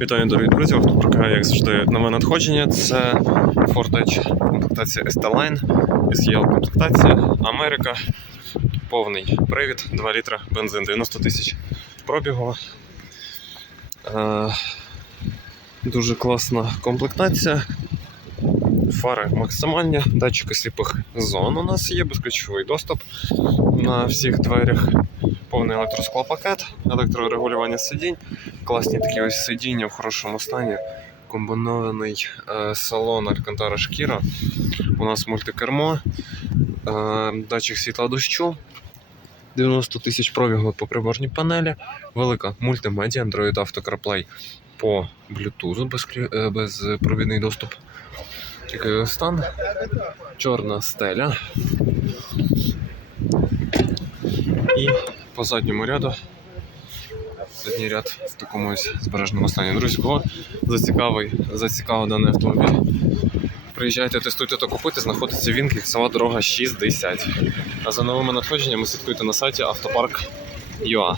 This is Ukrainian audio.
Вітаю, дорогі друзі! Хто прокає, як завжди, нове надходження. Це Ford Edge, комплектація ST-Line, SEL комплектація, Америка, повний привід, 2 літра бензин, 90 тисяч пробігу. Е, дуже класна комплектація. Фари максимальні, датчики сліпих зон у нас є, безключовий доступ на всіх дверях, повний електросклопакет, електрорегулювання сидінь, класні такі ось сидіння в хорошому стані, комбінований е, салон Алькантара шкіра. У нас мультикермо, е, датчик світла дощу, 90 тисяч пробігу по приборній панелі, велика мультимедіа, Android Auto CarPlay по Bluetooth, безклю- е, безпровідний доступ. Такий стан. Чорна стеля. І по задньому ряду. Задній ряд в такому ось збереженому стані. Друзі, кого зацікавий, зацікавив даний автомобіль. Приїжджайте, тестуйте та купуйте, знаходиться він, Кільцева дорога 60. А за новими надходженнями слідкуйте на сайті автопарк.ua.